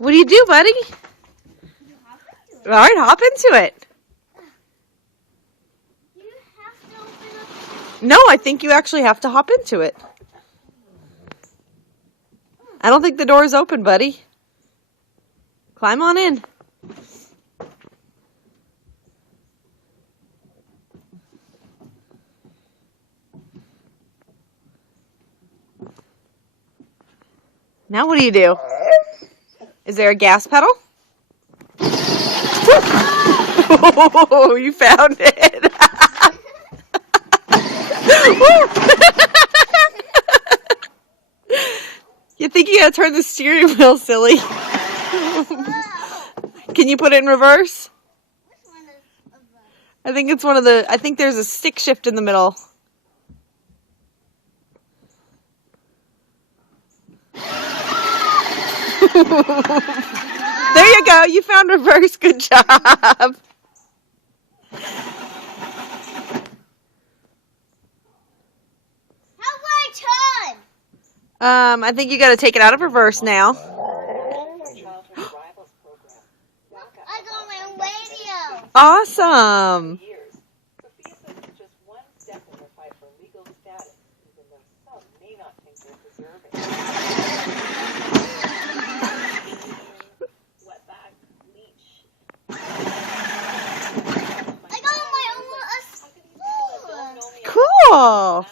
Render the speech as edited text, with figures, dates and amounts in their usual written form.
What do you do, buddy? All right, hop into it. You have to open up. No, I think you actually have to hop into it. I don't think the door is open, buddy. Climb on in. Now what do you do? Is there a gas pedal? Oh, you found it. You think you gotta turn the steering wheel, silly. Can you put it in reverse? Which one is of the? I think it's one of the, I think there's a stick shift in the middle. There you go. You found reverse. Good job. How's my turn? I think you got to take it out of reverse now. I got my own radio. Awesome. Sophia says it's just one step in the fight for legal status, even though some may not think they're deserving. Wetback, leech. I got my own spoon. Cool.